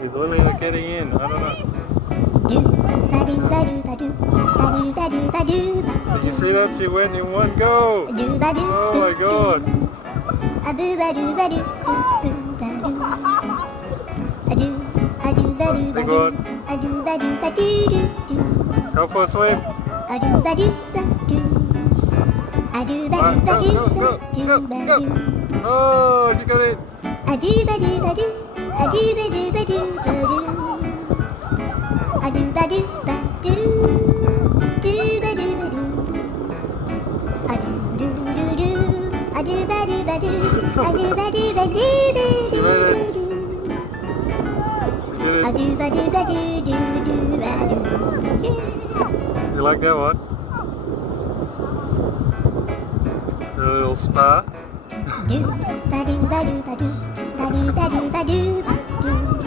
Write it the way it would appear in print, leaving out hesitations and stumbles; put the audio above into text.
He's only getting in. I don't know. Did you see that? She went in one go. Oh my god. Big one. Go for a swim. Right, go, go, go, go. Oh, you got it. She made it. She did it. You like that one? The little spa.